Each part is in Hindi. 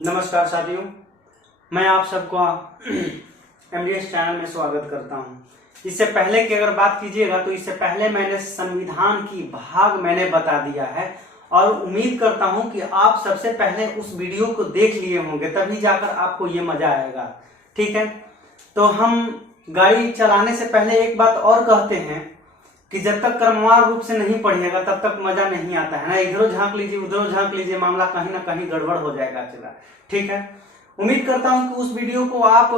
नमस्कार साथियों, मैं आप सबको एमडीएस चैनल में स्वागत करता हूं। इससे पहले की अगर बात कीजिएगा तो इससे पहले मैंने संविधान की भाग मैंने बता दिया है और उम्मीद करता हूं कि आप सबसे पहले उस वीडियो को देख लिए होंगे, तभी जाकर आपको ये मजा आएगा। ठीक है, तो हम गाड़ी चलाने से पहले एक बात और कहते हैं कि जब तक क्रमवार रूप से नहीं पढ़िएगा तब तक मजा नहीं आता है ना। इधरों झांक लीजिए उधरों झांक लीजिए, मामला कहीं ना कहीं गड़बड़ हो जाएगा। चला ठीक है, उम्मीद करता हूं कि उस वीडियो को आप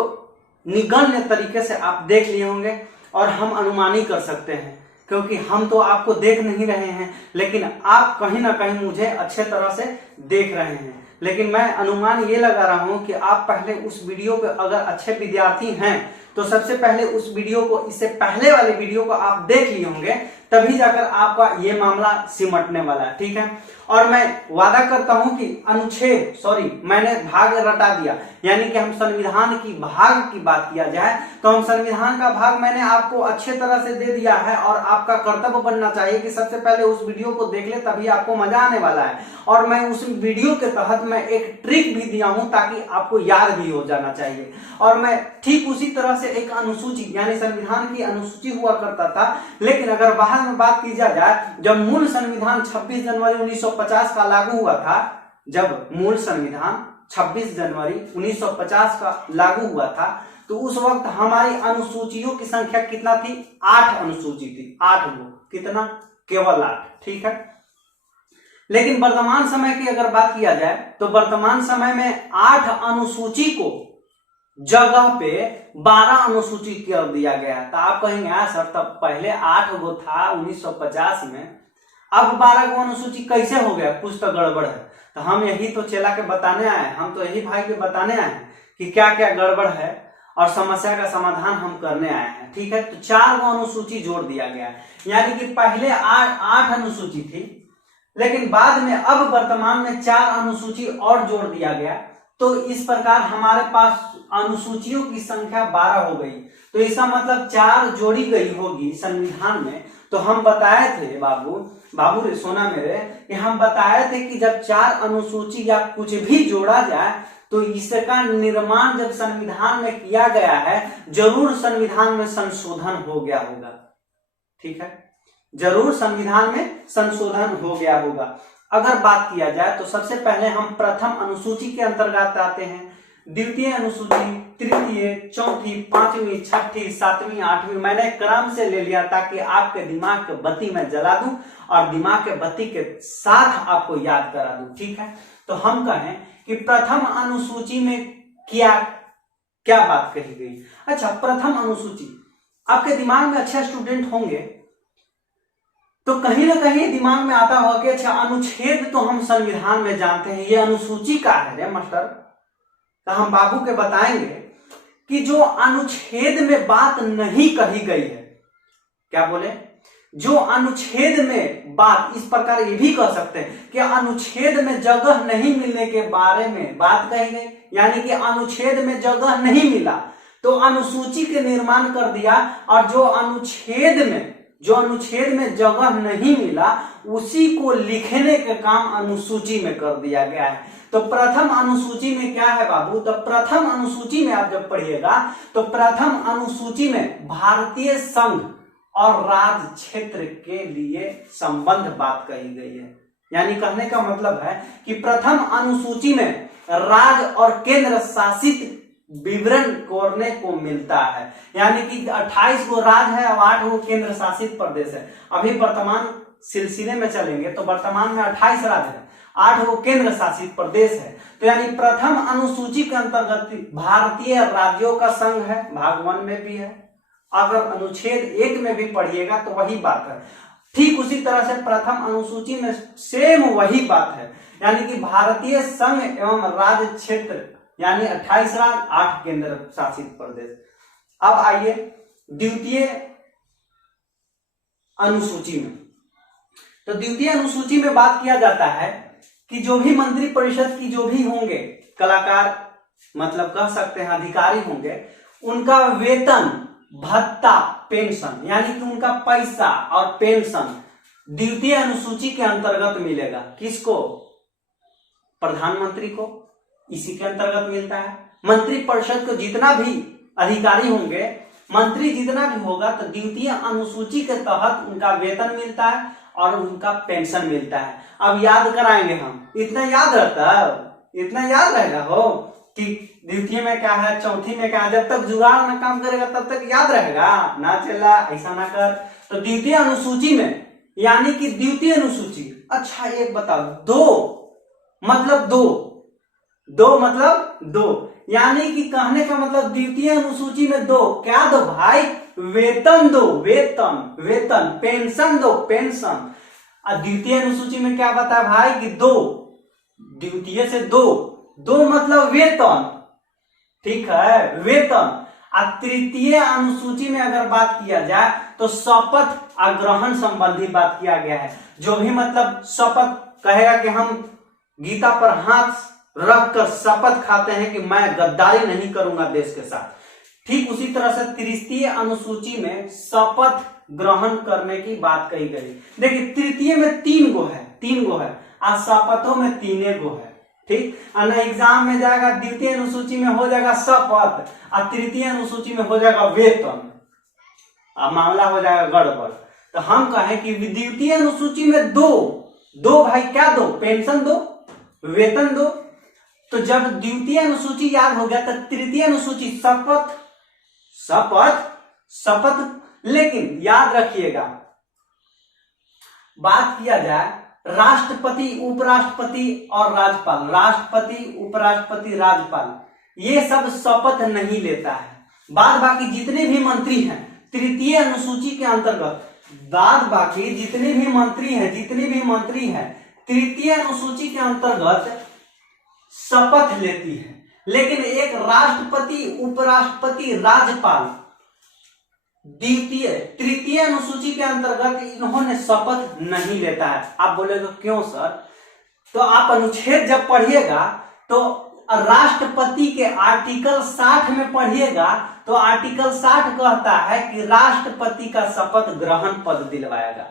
निगन्य तरीके से आप देख लिए होंगे और हम अनुमानी कर सकते हैं, क्योंकि हम तो आपको देख नहीं रहे हैं लेकिन आप कहीं ना कहीं मुझे अच्छे तरह से देख रहे हैं। लेकिन मैं अनुमान ये लगा रहा हूं कि आप पहले उस वीडियो पे अगर अच्छे विद्यार्थी हैं तो सबसे पहले उस वीडियो को, इससे पहले वाले वीडियो को आप देख लिए होंगे, तभी जाकर आपका ये मामला सिमटने वाला है। ठीक है, और मैं वादा करता हूं कि मैंने भाग रटा दिया, यानी कि हम संविधान की भाग की बात किया जाए तो हम संविधान का भाग मैंने आपको अच्छे तरह से दे दिया है और आपका कर्तव्य बनना चाहिए कि सबसे पहले उस वीडियो को देख ले, तभी आपको मजा आने वाला है। और मैं उस वीडियो के तहत मैं एक ट्रिक भी दिया हूं ताकि आपको याद भी हो जाना चाहिए। और मैं ठीक उसी तरह से एक अनुसूची यानी संविधान की अनुसूची हुआ करता था, लेकिन अगर बाहर में बात की जाए, जब मूल संविधान 26 जनवरी 1950 का लागू हुआ था, जब मूल संविधान 26 जनवरी 1950 का लागू हुआ था, तो उस वक्त हमारी अनुसूचियों की संख्या कितना थी? 8 अनुसूची थी। 8 गो, कितना? केवल 8। ठीक है, लेकिन वर्तमान समय की अगर बात किया जाए तो वर्तमान समय में 8 अनुसूची को जगह पे 12 अनुसूची कर दिया गया है। तो आप कहेंगे सर तब पहले 8 गो था 1950 में, अब 12 गो अनुसूची कैसे हो गया? कुछ तो गड़बड़ है। तो हम यही तो चेला के बताने आए हैं, हम तो यही भाई के बताने आए हैं कि क्या क्या गड़बड़ है और समस्या का समाधान हम करने आए हैं। ठीक है, तो 4 गो अनुसूची जोड़ दिया गया है, यानी कि पहले 8 अनुसूची थी, लेकिन बाद में अब वर्तमान में 4 अनुसूची और जोड़ दिया गया। तो इस प्रकार हमारे पास अनुसूचियों की संख्या 12 हो गई। तो इसका मतलब 4 जोड़ी गई होगी संविधान में। तो हम बताए थे बाबू रे सोना मेरे, कि हम बताए थे कि जब 4 अनुसूची या कुछ भी जोड़ा जाए तो इसका निर्माण जब संविधान में किया गया है, जरूर संविधान में संशोधन हो गया होगा। ठीक है, जरूर संविधान में संशोधन हो गया होगा। अगर बात किया जाए तो सबसे पहले हम प्रथम अनुसूची के अंतर्गत आते हैं। द्वितीय अनुसूची, तृतीय, चौथी, पांचवी, छठी, सातवीं, आठवीं मैंने क्रम से ले लिया ताकि आपके दिमाग के बत्ती में जला दूं और दिमाग के बत्ती के साथ आपको याद करा दूं। ठीक है, तो हम कहें कि प्रथम अनुसूची में क्या क्या बात कही गई। अच्छा, प्रथम अनुसूची, आपके दिमाग में अच्छे स्टूडेंट होंगे तो कहीं ना कहीं दिमाग में आता होगा कि अच्छा अनुच्छेद तो हम संविधान में जानते हैं, ये अनुसूची का है रे मास्टर। तो हम बाबू के बताएंगे कि जो अनुच्छेद में बात नहीं कही गई है, क्या बोले, जो अनुच्छेद में बात, इस प्रकार ये भी कह सकते हैं कि अनुच्छेद में जगह नहीं मिलने के बारे में बात कही गई, यानी कि अनुच्छेद में जगह नहीं मिला तो अनुसूची के निर्माण कर दिया, और जो अनुच्छेद में जगह नहीं मिला उसी को लिखने का काम अनुसूची में कर दिया गया है। तो प्रथम अनुसूची में क्या है बाबू? तो प्रथम अनुसूची में आप जब पढ़िएगा तो प्रथम अनुसूची में भारतीय संघ और राज्य क्षेत्र के लिए संबंध बात कही गई है। यानी कहने का मतलब है कि प्रथम अनुसूची में राज्य और केंद्र शासित विवरण करने को मिलता है, यानी कि 28 गो राज्य है और 8 गो केंद्र शासित प्रदेश है। अभी वर्तमान सिलसिले में चलेंगे तो वर्तमान में 28 राज्य है, 8 गो केंद्र शासित प्रदेश है। तो यानी प्रथम अनुसूची के अंतर्गत भारतीय राज्यों का संघ है, भाग 1 में भी है। अगर अनुच्छेद 1 में भी पढ़िएगा तो वही बात है। ठीक उसी तरह से प्रथम अनुसूची में सेम वही बात है, यानी कि भारतीय संघ एवं राज्य क्षेत्र, यानी 28 राज्य, 8 केंद्र शासित प्रदेश। अब आइए द्वितीय अनुसूची में। तो द्वितीय अनुसूची में बात किया जाता है कि जो भी मंत्री परिषद की जो भी होंगे कलाकार, मतलब कह सकते हैं अधिकारी होंगे, उनका वेतन, भत्ता, पेंशन, यानी कि उनका पैसा और पेंशन द्वितीय अनुसूची के अंतर्गत मिलेगा। किसको? प्रधानमंत्री को, इसी के अंतर्गत मिलता है। मंत्री परिषद को जितना भी अधिकारी होंगे, मंत्री जितना भी होगा, तो द्वितीय अनुसूची के तहत उनका वेतन मिलता है और उनका पेंशन मिलता है। अब याद कराएंगे हम, इतना याद रहता है, इतना याद रहेगा हो कि द्वितीय में क्या है, चौथी में क्या है। जब तक जुगाड़ ना काम करेगा तब तक याद रहेगा ना, चला ऐसा ना कर। तो द्वितीय अनुसूची में, यानी कि द्वितीय अनुसूची, अच्छा एक बताओ, दो मतलब दो, यानी कि कहने का मतलब द्वितीय अनुसूची में दो, क्या दो भाई, वेतन दो, वेतन, पेंशन दो, पेंशन। और द्वितीय अनुसूची में क्या बताया भाई कि दो, द्वितीय से दो मतलब वेतन, ठीक है, वेतन। और तृतीय अनुसूची में अगर बात किया जाए तो शपथ ग्रहण संबंधी बात किया गया है। जो भी मतलब शपथ कहेगा कि हम गीता पर हाथ रखकर शपथ खाते हैं कि मैं गद्दारी नहीं करूंगा देश के साथ, ठीक उसी तरह से तृतीय अनुसूची में शपथ ग्रहण करने की बात कही गई। देखिए तृतीय में तीन गो है और शपथों में तीने गो है, ठीक। और एग्जाम में जाएगा, द्वितीय अनुसूची में हो जाएगा शपथ और तृतीय अनुसूची में हो जाएगा वेतन, अब मामला हो जाएगा गड़बड़। तो हम कहें कि द्वितीय अनुसूची में दो भाई, क्या दो, पेंशन दो, वेतन दो। तो जब द्वितीय अनुसूची याद हो गया तो तृतीय अनुसूची शपथ। लेकिन याद रखिएगा, बात किया जाए राष्ट्रपति, उपराष्ट्रपति और राज्यपाल, राष्ट्रपति, उपराष्ट्रपति, राज्यपाल, ये सब शपथ नहीं लेता है। बाद बाकी जितने भी मंत्री हैं तृतीय अनुसूची के अंतर्गत, बाद बाकी जितने भी मंत्री हैं तृतीय अनुसूची के अंतर्गत शपथ लेती है। लेकिन एक राष्ट्रपति, उपराष्ट्रपति, राज्यपाल तृतीय अनुसूची के अंतर्गत इन्होंने शपथ नहीं लेता है। आप बोलेगा क्यों सर? तो आप अनुच्छेद जब पढ़िएगा तो राष्ट्रपति के आर्टिकल 60 में पढ़िएगा तो आर्टिकल 60 कहता है कि राष्ट्रपति का शपथ ग्रहण पद दिलवाएगा,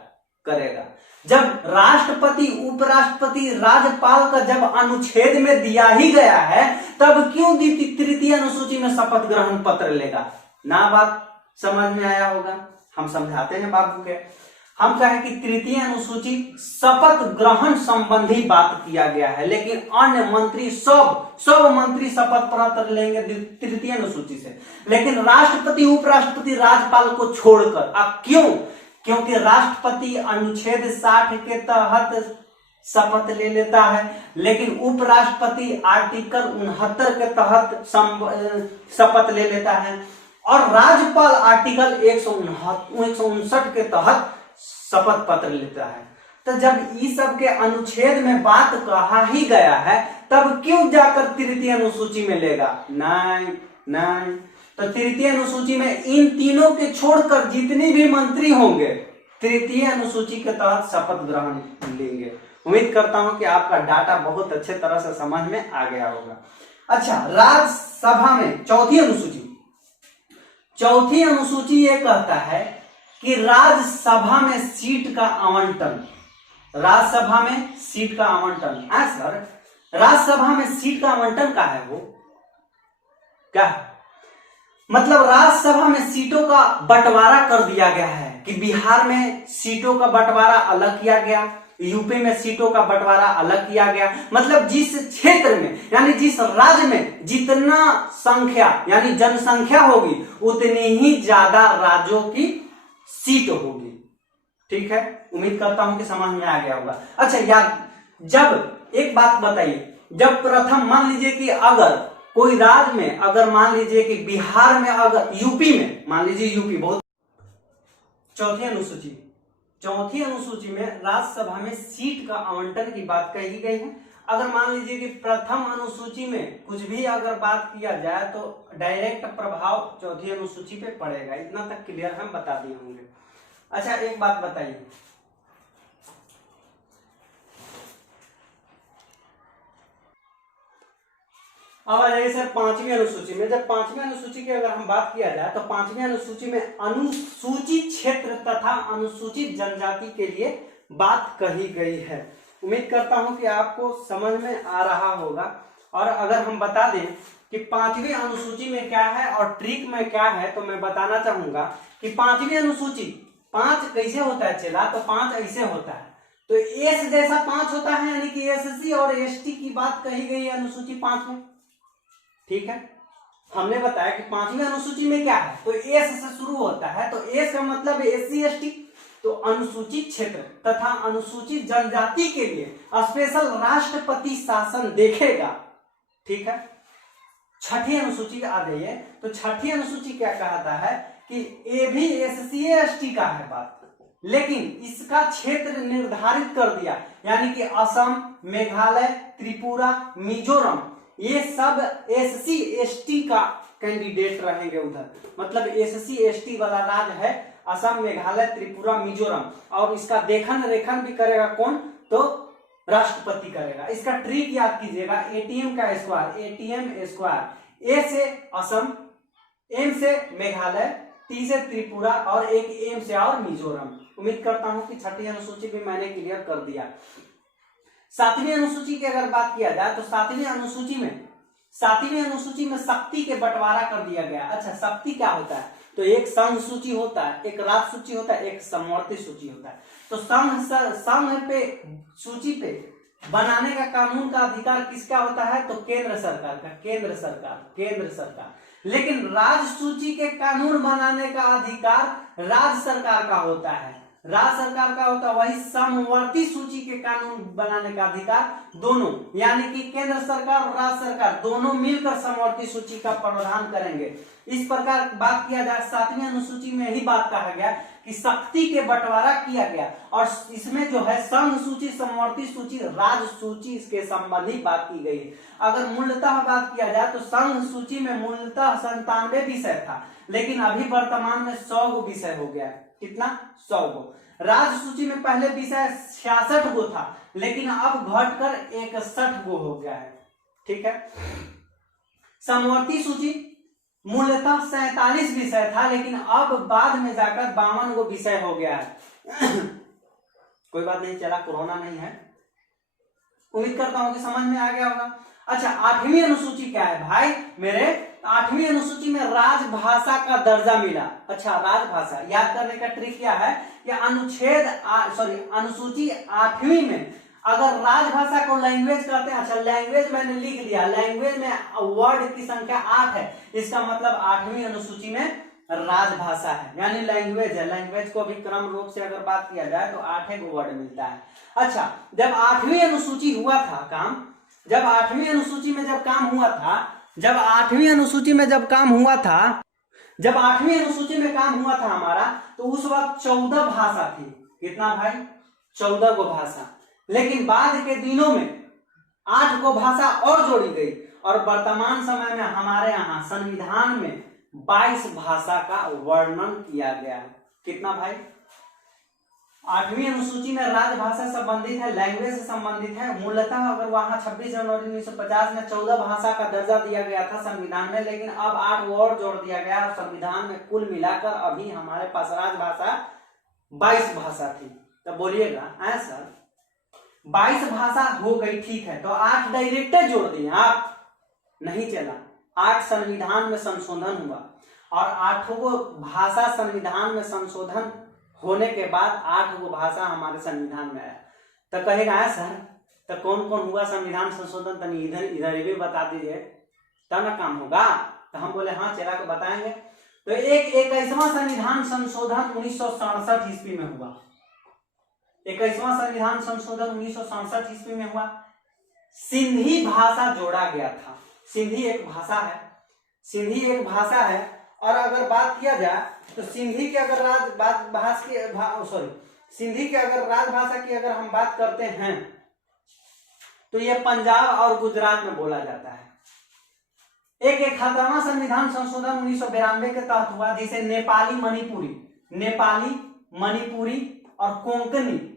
करेगा। जब राष्ट्रपति, उपराष्ट्रपति, राज्यपाल का जब अनुच्छेद में दिया ही गया है, तब क्यों तृतीय अनुसूची में शपथ ग्रहण पत्र लेगा ना? बात समझ में आया होगा, हम समझाते हैं बाबू के। हम कहें कि तृतीय अनुसूची शपथ ग्रहण संबंधी बात किया गया है, लेकिन अन्य मंत्री सब मंत्री शपथ पत्र लेंगे तृतीय अनुसूची से, लेकिन राष्ट्रपति, उपराष्ट्रपति, राज्यपाल को छोड़कर। अब क्यों? क्योंकि राष्ट्रपति अनुच्छेद 60 के तहत शपथ ले लेता है, लेकिन उपराष्ट्रपति आर्टिकल 69 के तहत शपथ ले लेता है और राज्यपाल आर्टिकल 159 के तहत शपथ पत्र लेता है। तो जब इस सब के अनुच्छेद में बात कहा ही गया है, तब क्यों जाकर तृतीय अनुसूची में लेगा? नहीं। तो तृतीय अनुसूची में इन तीनों के छोड़कर जितने भी मंत्री होंगे तृतीय अनुसूची के तहत शपथ ग्रहण लेंगे। उम्मीद करता हूं कि आपका डाटा बहुत अच्छे तरह से समझ में आ गया होगा। अच्छा, राज्यसभा में चौथी अनुसूची ये कहता है कि राज्यसभा में सीट का आवंटन, राज्यसभा में सीट का आवंटन है सर, राज्यसभा में सीट का आवंटन का है वो क्या है? मतलब राज्यसभा में सीटों का बंटवारा कर दिया गया है कि बिहार में सीटों का बंटवारा अलग किया गया, यूपी में सीटों का बंटवारा अलग किया गया। मतलब जिस क्षेत्र में यानी जिस राज्य में जितना संख्या यानी जनसंख्या होगी उतनी ही ज्यादा राज्यों की सीट होगी। ठीक है, उम्मीद करता हूं कि समझ में आ गया होगा। अच्छा याद, जब एक बात बताइए, जब प्रथम मान लीजिए कि अगर कोई राज्य में, अगर मान लीजिए कि बिहार में, अगर यूपी में, मान लीजिए यूपी बहुत, चौथी अनुसूची में राज्यसभा में सीट का आवंटन की बात कही गई है। अगर मान लीजिए कि प्रथम अनुसूची में कुछ भी अगर बात किया जाए तो डायरेक्ट प्रभाव चौथी अनुसूची पे पड़ेगा। इतना तक क्लियर हम बता दिए होंगे। अच्छा एक बात बताइए, अब आ जाइए सर पांचवी अनुसूची में। जब पांचवी अनुसूची की अगर हम बात किया जाए तो पांचवी अनुसूची में अनुसूचित क्षेत्र तथा अनुसूचित जनजाति के लिए बात कही गई है। उम्मीद करता हूं कि आपको समझ में आ रहा होगा। और अगर हम बता दें कि पांचवी अनुसूची में क्या है और ट्रिक में क्या है, तो मैं बताना चाहूंगा कि पांचवी अनुसूची 5 कैसे होता है चला, तो 5 ऐसे होता है। तो एस जैसा 5 होता है, यानी कि एससी और एसटी की बात कही गई है अनुसूची 5 में। ठीक है, हमने बताया कि पांचवी अनुसूची में क्या है, तो एस से शुरू होता है। तो एस का मतलब है एससी एसटी, तो अनुसूचित क्षेत्र तथा अनुसूचित जनजाति के लिए स्पेशल राष्ट्रपति शासन देखेगा। ठीक है, छठी अनुसूची आ जाइए। तो छठी अनुसूची क्या कहता है कि ये भी एससी एसटी का है बात, लेकिन इसका क्षेत्र निर्धारित कर दिया, यानी कि असम, मेघालय, त्रिपुरा, मिजोरम, ये सब एससी एसटी का कैंडिडेट रहेंगे उधर। मतलब एससी एसटी वाला राज्य है असम, मेघालय, त्रिपुरा, मिजोरम, और इसका देखन रेखन भी करेगा कौन, तो राष्ट्रपति करेगा। इसका ट्रिक याद कीजिएगा, एटीएम का स्क्वायर, एटीएम स्क्वायर, ए से असम, एम से मेघालय, टी से त्रिपुरा और एक एम से और मिजोरम। उम्मीद करता हूं कि छठी अनुसूची भी मैंने क्लियर कर दिया। सातवीं अनुसूची की अगर बात किया जाए तो सातवीं अनुसूची में शक्ति के बंटवारा कर दिया गया। अच्छा, शक्ति क्या होता है, तो एक संघ सूची होता है, एक राज्य सूची होता है, एक समवर्ती सूची होता है। तो संघ पे सूची पे बनाने का कानून का अधिकार किसका होता है, तो केंद्र सरकार का, केंद्र सरकार। लेकिन राज्य सूची के कानून बनाने का अधिकार राज्य सरकार का होता है, वही समवर्ती सूची के कानून बनाने का अधिकार दोनों, यानी कि केंद्र सरकार और राज्य सरकार दोनों मिलकर समवर्ती सूची का प्रावधान करेंगे। इस प्रकार बात किया जाए, सातवीं अनुसूची में ही बात कहा गया कि शक्ति के बंटवारा किया गया, और इसमें जो है संघ सूची, समवर्ती सूची, राज्य सूची इसके संबंधी बात की गई है। अगर मूलतः बात किया जाए तो संघ सूची में मूलतः 97 विषय था, लेकिन अभी वर्तमान में 100 गो विषय हो गया है। कितना, 100 गो। राज्य सूची में पहले विषय 66 गो था, लेकिन अब घटकर 61 गो हो गया है। ठीक है, समवर्ती सूची मूलतः 47 विषय था, लेकिन अब बाद में जाकर 52 गो विषय हो गया है। कोई बात नहीं, चला, कोरोना नहीं है। उम्मीद करता हूं कि समझ में आ गया होगा। अच्छा, आठवीं अनुसूची क्या है भाई मेरे, आठवीं अनुसूची में राजभाषा का दर्जा मिला। अच्छा, राजभाषा याद करने का ट्रिक क्या है कि अनुसूची 8वीं में अगर राजभाषा को लैंग्वेज कहते हैं। अच्छा, लैंग्वेज मैंने लिख लिया, लैंग्वेज में वर्ड की संख्या 8 है, इसका मतलब 8वीं अनुसूची में राजभाषा है, यानी लैंग्वेज है। लैंग्वेज को भी क्रम रूप से अगर बात किया जाए तो 8 गो वर्ड मिलता है। अच्छा, जब 8वीं अनुसूची हुआ था काम, जब 8वीं अनुसूची में जब काम हुआ था, जब 8वीं अनुसूची में काम हुआ था हमारा, तो उस वक्त 14 भाषा थी। कितना भाई, 14 गो भाषा। लेकिन बाद के दिनों में 8 गो भाषा और जोड़ी गई, और वर्तमान समय में हमारे यहाँ संविधान में 22 भाषा का वर्णन किया गया है। कितना भाई, 8वीं अनुसूची में राजभाषा संबंधित है, लैंग्वेज से संबंधित है। मूलतः अगर वहां 26 जनवरी 1950 में 14 भाषा का दर्जा दिया गया था संविधान में, लेकिन अब 8 और जोड़ दिया गया, और संविधान में कुल मिलाकर अभी हमारे पास राजभाषा 22 भाषा थी। तो बोलिएगा सर 22 भाषा हो गई, ठीक है, तो 8 डायरेक्ट जोड़ दिए आप, नहीं चला। 8 संविधान में संशोधन हुआ, और 8 गो भाषा संविधान में संशोधन होने के बाद 8 गो भाषा हमारे संविधान में आया। तो कहेगा सर तो कौन कौन हुआ संविधान संशोधन, तनी इधर भी बता दीजिए तब ना काम होगा। तो हम बोले हाँ, चला के बताएंगे। तो 21वां संविधान संशोधन 1967 ईस्वी में हुआ। 21वां संविधान संशोधन 1967 ईस्वी में हुआ। सिंधी भाषा जोड़ा गया था। सिंधी एक भाषा है, और अगर बात किया जाए तो सिंधी की अगर राजभाषा की अगर हम बात करते हैं तो ये पंजाब और गुजरात में बोला जाता है। 71वां संविधान संशोधन 1992 के तहत हुआ, जिसे नेपाली मणिपुरी और कोंकणी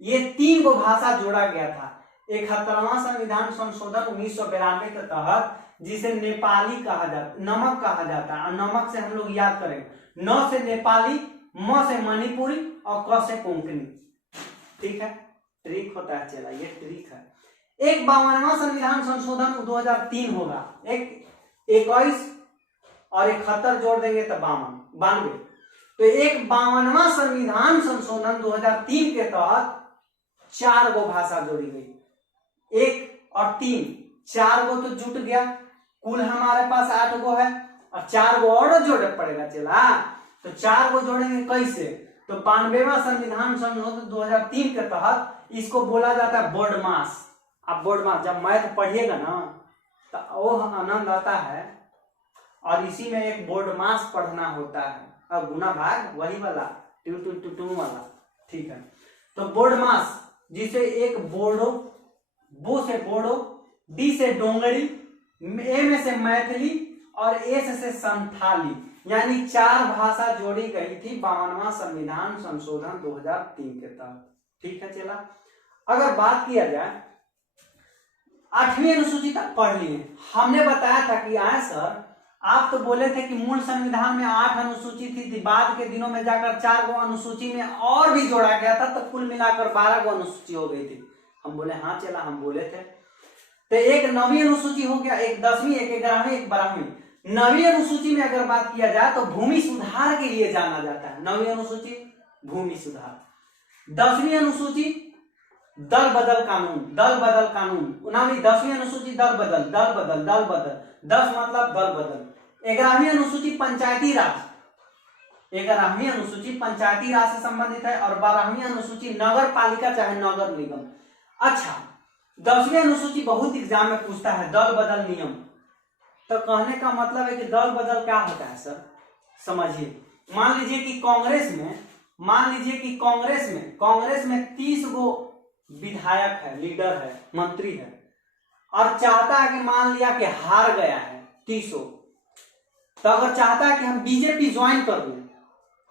ये 3 गो भाषा जोड़ा गया था। 71वां संविधान संशोधन 1992 के तहत, जिसे नेपाली कहा जाता, नमक कहा जाता है, और नमक से हम लोग याद करेंगे, न से नेपाली, म से मणिपुरी और क से कोंकणी। ठीक है, ट्रिक होता है, चला ये ट्रिक है। एक 52वां संविधान संशोधन 2003 होगा, एक 21 और 71 जोड़ देंगे तो 92। तो एक 52वां संविधान संशोधन 2003 के तहत 4 गो भाषा जोड़ी गई, 1 और 3, 4 गो तो जुट गया, कुल हमारे पास 8 गो है और 4 गो और जोड़े पड़ेगा चला। तो 4 गो जोड़ेंगे कैसे, तो 92वां संविधान संशोधन 2003 के तहत इसको बोला जाता है बोर्ड मास। अब बोर्ड मास जब मैथ पढ़िएगा ना तो वो आनंद आता है, और इसी में एक बोर्ड मास पढ़ना होता है, अब गुना भाग वही वाला टू वाला, ठीक है। तो बोर्ड मास जिसे एक बोर्डो, बो से बोर्डो, डी से डोंगरी, ए में से मैथिली और एस से संथाली, यानी 4 भाषा जोड़ी गई थी 52वां संविधान संशोधन 2003 के तहत, ठीक है चला। अगर बात किया जाए 8वीं अनुसूची तक पढ़ लिए, हमने बताया था कि आए सर आप तो बोले थे कि मूल संविधान में 8 अनुसूची थी, बाद के दिनों में जाकर 4 गो अनुसूची में और भी जोड़ा गया था, तो कुल मिलाकर 12 गो अनुसूची हो गई थी। हम बोले हाँ चला, हम बोले थे। तो एक 9वीं अनुसूची हो गया, एक 10वीं, एक 11वीं, एक 12वीं। 9वीं अनुसूची में अगर बात किया जाए तो भूमि सुधार के लिए जाना जाता है, 9वीं अनुसूची भूमि सुधार। 10वीं अनुसूची दल बदल कानून, दल बदल कानून। 10वीं अनुसूची दल बदल, दल बदल, दल बदल, 10 मतलब दल बदल। 11वीं अनुसूची पंचायती राज, 11वीं अनुसूची पंचायती राज से संबंधित है, और 12वीं अनुसूची नगर पालिका चाहे नगर निगम। अच्छा, 10वीं अनुसूची बहुत एग्जाम में पूछता है दल बदल नियम। तो कहने का मतलब है कि दल बदल क्या होता है सर, समझिए। मान लीजिए कि कांग्रेस में 30 गो विधायक है, लीडर है, मंत्री है, और चाहता है कि मान लिया कि हार गया है 30, तो अगर चाहता है कि हम बीजेपी ज्वाइन कर लें,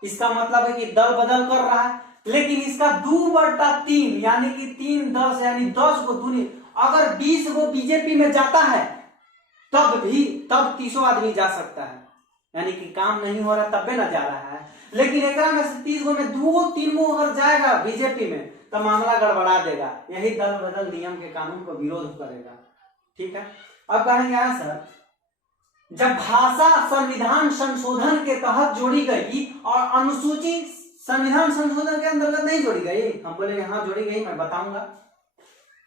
इसका मतलब है कि दल बदल कर रहा है। लेकिन इसका 2/3 यानी कि 3 10 यानी 10 गो दूनी, अगर 20 गो बीजेपी में जाता है तब 30 आदमी जा सकता है, यानी कि काम नहीं हो रहा तब ना जा रहा है। लेकिन एक में से 30 गो में 2-3 गो अगर जाएगा बीजेपी में तो मामला गड़बड़ा देगा, यही दल बदल नियम के कानून को विरोध करेगा, ठीक है। अब कहेंगे सर जब भाषा संविधान संशोधन के तहत जोड़ी गई और अनुसूची संविधान संशोधन के अंतर्गत नहीं जोड़ी गई, हम बोलेंगे हाँ जोड़ी गई, मैं बताऊंगा।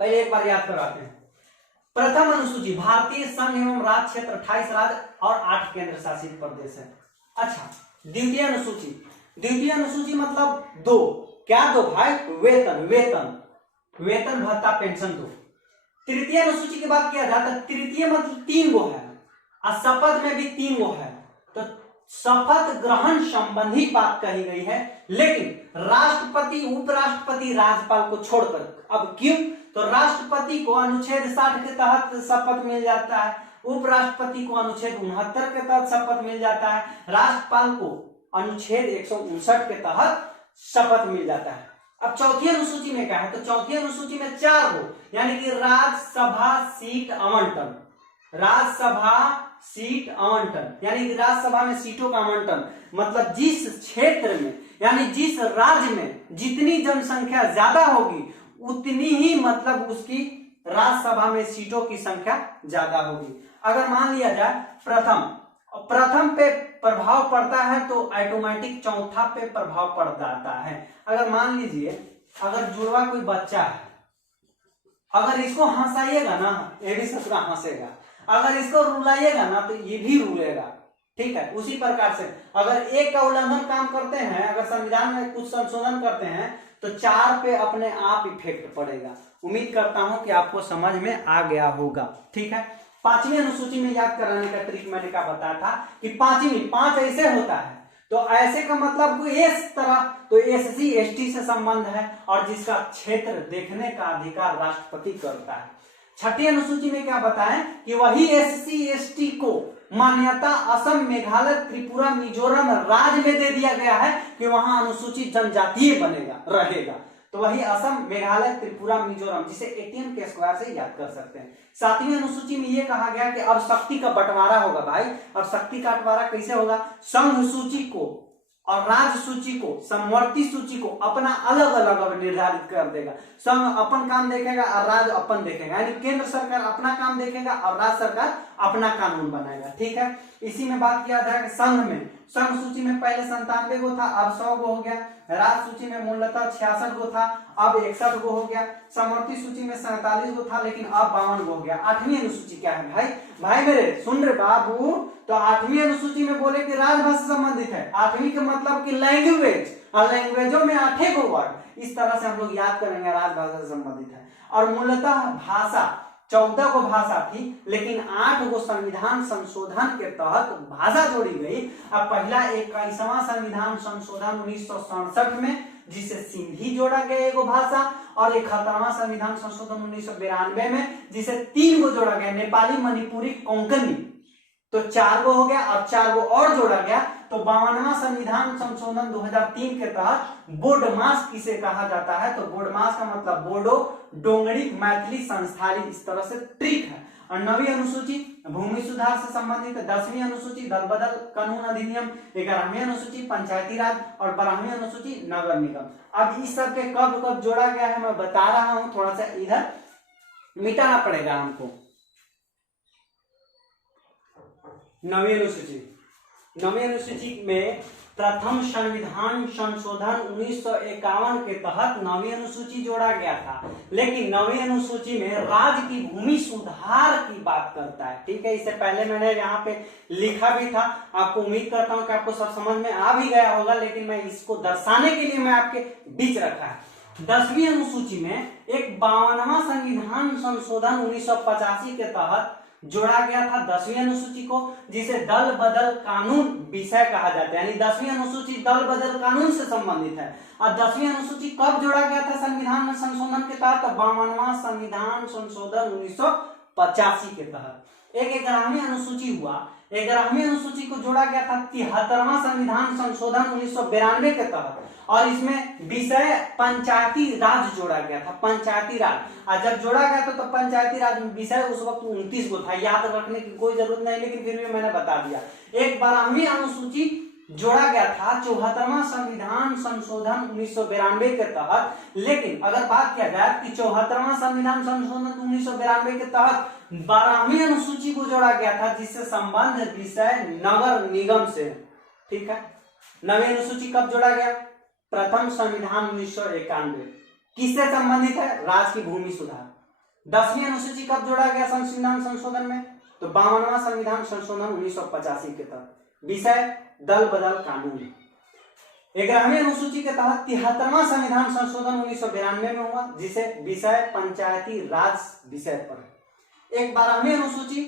पहले एक बार याद करवाते हैं। प्रथम अनुसूची भारतीय संघ एवं राज्य क्षेत्र 28 राज्य और 8 केंद्र शासित प्रदेश है। अच्छा, द्वितीय अनुसूची मतलब 2, क्या 2 भाई, वेतन भत्ता पेंशन 2। तृतीय अनुसूची की बात किया जाता है, तृतीय मतलब 3 गो है, और शपथ में भी 3 गो है, तो शपथ ग्रहण संबंधी बात कही गई है। लेकिन राष्ट्रपति, उपराष्ट्रपति, राज्यपाल को छोड़कर, अब क्यों, तो राष्ट्रपति को अनुच्छेद 60 के तहत शपथ मिल जाता है, उपराष्ट्रपति को अनुच्छेद 69 के तहत शपथ मिल जाता है, राज्यपाल को अनुच्छेद 159 के तहत शपथ मिल जाता है। अब चौथी अनुसूची में क्या है, तो चौथी अनुसूची में 4 गो, यानी कि राज्यसभा सीट आवंटन, यानी कि राज्यसभा में सीटों का आवंटन, मतलब जिस क्षेत्र में यानी जिस राज्य में जितनी जनसंख्या ज्यादा होगी उतनी ही मतलब उसकी राज्यसभा में सीटों की संख्या ज्यादा होगी। अगर मान लिया जाए प्रथम पे प्रभाव पड़ता है तो ऑटोमेटिक चौथा पे प्रभाव पड़ जाता है। अगर मान लीजिए अगर जुड़वा कोई बच्चा है, अगर इसको हंसाइएगा ना ये भी ससुरा हंसेगा, अगर इसको रुलाइएगा ना तो ये भी रुलेगा, ठीक है। उसी प्रकार से अगर एक का उल्लंघन काम करते हैं, अगर संविधान में कुछ संशोधन करते हैं तो 4 पे अपने आप इफेक्ट पड़ेगा। उम्मीद करता हूं कि आपको समझ में आ गया होगा, ठीक है। 5वीं अनुसूची में याद कराने का ट्रिक मैंने क्या बताया था कि 5 ऐसे होता है, तो ऐसे का मतलब कोई इस तरह, तो SC ST से संबंध है और जिसका क्षेत्र देखने का अधिकार राष्ट्रपति करता है। 6ठी अनुसूची में क्या बताएं कि वही SC ST को मान्यता असम, मेघालय, त्रिपुरा, मिजोरम राज्य में दे दिया गया है कि वहां अनुसूचित जनजातीय रहेगा, तो वही असम, मेघालय, त्रिपुरा, मिजोरम, जिसे ATM के स्क्वायर से याद कर सकते हैं। 7वीं अनुसूची में यह कहा गया कि अब शक्ति का बंटवारा होगा भाई। अब शक्ति का बंटवारा कैसे होगा, संघ सूची को और राज्य सूची को, समवर्ती सूची को अपना अलग अलग निर्धारित कर देगा। संघ अपन काम देखेगा और राज्य अपन देखेगा, यानी केंद्र सरकार अपना काम देखेगा और राज्य सरकार अपना कानून बनाएगा। ठीक है, इसी में बात किया जाएगा संघ में। संघ सूची में पहले 97 गो था, अब 100 गो हो गया। राज्य सूची में मूलतः 66 गो था, अब 61 गो हो गया। समवर्ती सूची में 47 गो था, लेकिन अब 52 गो हो गया। 8वीं अनुसूची क्या है भाई? भाई मेरे सुन रहे बाबू, तो 8वीं अनुसूची में बोले कि राजभाषा से संबंधित है। 8वीं के मतलब कि लैंग्वेज, और लैंग्वेजों में 8 गो वर्ड, इस तरह से हम लोग याद करेंगे राजभाषा से संबंधित है। और मूलतः भाषा 14 को भाषा थी, लेकिन 8 को संविधान संशोधन के तहत भाषा जोड़ी गई। अब पहला 21वां संविधान संशोधन 1967 में, जिसे सिंधी जोड़ा गया एगो भाषा, और 71वां संविधान संशोधन 1992 में, जिसे 3 को जोड़ा गया, नेपाली, मणिपुरी, कोंकणी, तो 4 गो हो गया। और 4 गो और जोड़ा गया, तो 52वां संविधान संशोधन 2003 के तहत बोडमास किसे कहा जाता है? तो बोडमास का मतलब बोडो, डोंगरी, मैथिली, संस्थाली, इस तरह से ट्रिक है। और 9वीं अनुसूची भूमि सुधार से संबंधित है। 10वीं अनुसूची दल बदल कानून अधिनियम। 11वीं अनुसूची पंचायती राज, और 12वीं अनुसूची नगर निगम। अब इस सब के कब कब जोड़ा गया है मैं बता रहा हूं, थोड़ा सा इधर मिटाना पड़ेगा हमको। 9वीं अनुसूची, 9वीं अनुसूची में प्रथम संविधान संशोधन 1951 के तहत 9वीं अनुसूची जोड़ा गया था, लेकिन 9वीं अनुसूची में राज्य की भूमि सुधार की बात करता है। ठीक है, इससे पहले मैंने यहाँ पे लिखा भी था, आपको उम्मीद करता हूँ कि आपको सब समझ में आ भी गया होगा, लेकिन मैं इसको दर्शाने के लिए मैं आपके बीच रखा है। 10वीं अनुसूची में एक 52वां संविधान संशोधन 1985 के तहत जोड़ा गया था 10वीं अनुसूची को, जिसे दल बदल कानून विषय कहा जाता है, यानी 10वीं अनुसूची दल बदल कानून से संबंधित है। और 10वीं अनुसूची कब जोड़ा गया था संविधान में संशोधन के तहत? 52वां संविधान संशोधन 1985 के तहत। एक 11वीं अनुसूची हुआ, 11वीं अनुसूची को जोड़ा गया था 73वां संविधान संशोधन 1992 के तहत, और इसमें विषय पंचायती राज जोड़ा गया था, पंचायती राज। और जब जोड़ा गया था तो पंचायती राज में विषय उस वक्त 29 को था, याद रखने की कोई जरूरत नहीं, लेकिन फिर भी मैंने बता दिया। एक 12वीं अनुसूची जोड़ा गया था 74वां संविधान संशोधन 1992 के तहत, लेकिन अगर बात किया जाए कि 74वां संविधान संशोधन 1992 के तहत 12वीं अनुसूची को जोड़ा गया था, जिससे संबंध विषय नगर निगम से। ठीक है, 9वीं अनुसूची कब जोड़ा गया? प्रथम संविधान 1991, किससे संबंधित है? राज्य की भूमि सुधार। 10वीं अनुसूची कब जोड़ा गया संविधान संशोधन में? तो 52वां संविधान संशोधन 1985 के तहत, विषय दल बदल कानून। 11वीं अनुसूची के तहत 73वां संविधान संशोधन 1992 में हुआ, जिसे विषय पंचायती राज विषय पर है। एक 12वीं अनुसूची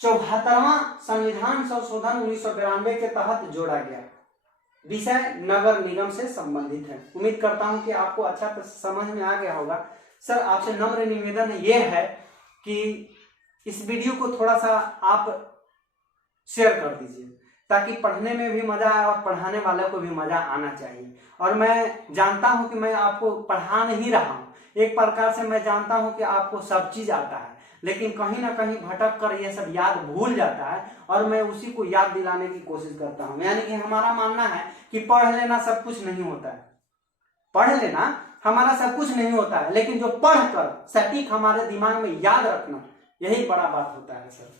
74वां संविधान संशोधन 1992 के तहत जोड़ा गया, विषय नगर निगम से संबंधित है। उम्मीद करता हूं कि आपको अच्छा समझ में आ गया होगा। सर आपसे नम्र निवेदन यह है कि इस वीडियो को थोड़ा सा आप शेयर कर दीजिए, ताकि पढ़ने में भी मजा आए और पढ़ाने वाले को भी मजा आना चाहिए। और मैं जानता हूं कि मैं आपको पढ़ा नहीं रहा हूं, एक प्रकार से मैं जानता हूं कि आपको सब चीज आता है, लेकिन कहीं ना कहीं भटक कर यह सब याद भूल जाता है, और मैं उसी को याद दिलाने की कोशिश करता हूं। यानी कि हमारा मानना है कि पढ़ लेना सब कुछ नहीं होता है, पढ़ लेना हमारा सब कुछ नहीं होता है, लेकिन जो पढ़कर सटीक हमारे दिमाग में याद रखना, यही बड़ा बात होता है सर।